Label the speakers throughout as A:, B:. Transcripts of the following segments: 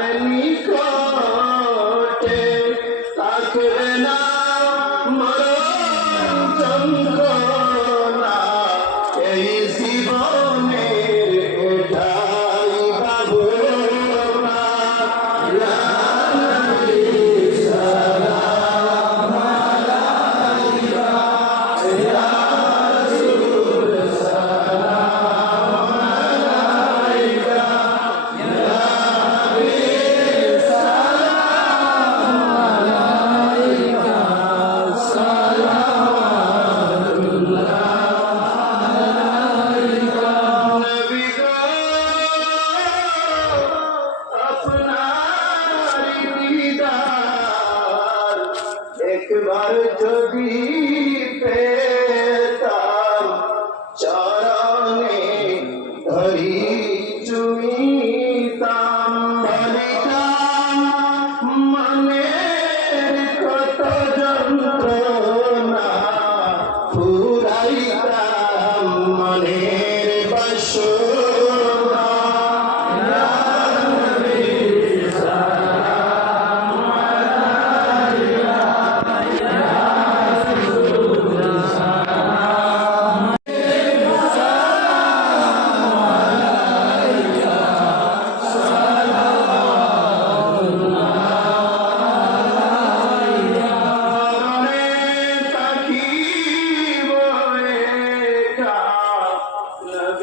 A: Hallelujah.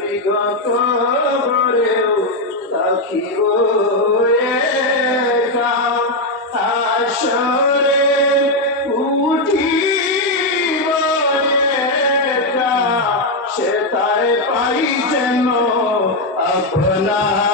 A: বিগত বরেও রাখিব আসরে পাই যেন আপনার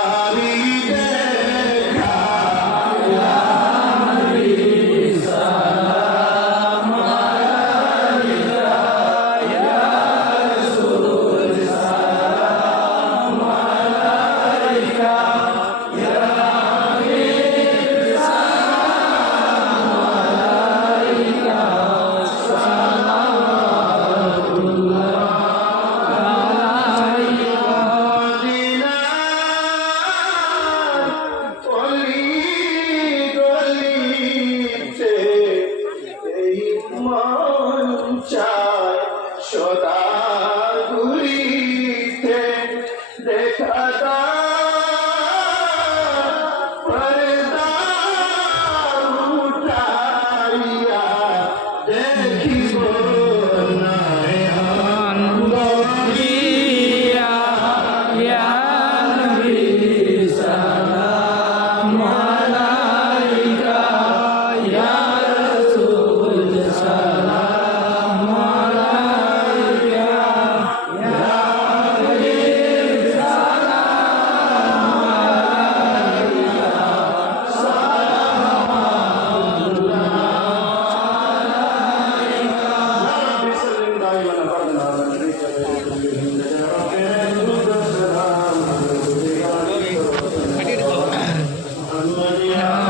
A: মন Yeah.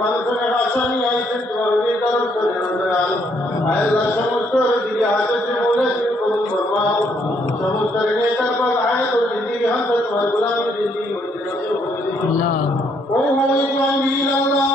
A: মানুষের আশা নিয়ে আইছেন তোমার বিয়ে দারুণ করে আল্লাহ। সমস্ত দিকে হাতে যে বলে কবুল ফরমাও সমস্ত নেতার পর আয় তো জিন্দিগি হাতে তোমার গুলামের জিন্দিগি হয়েছে রসুল হয়েছে ও হয়ে যান বিল আল্লাহ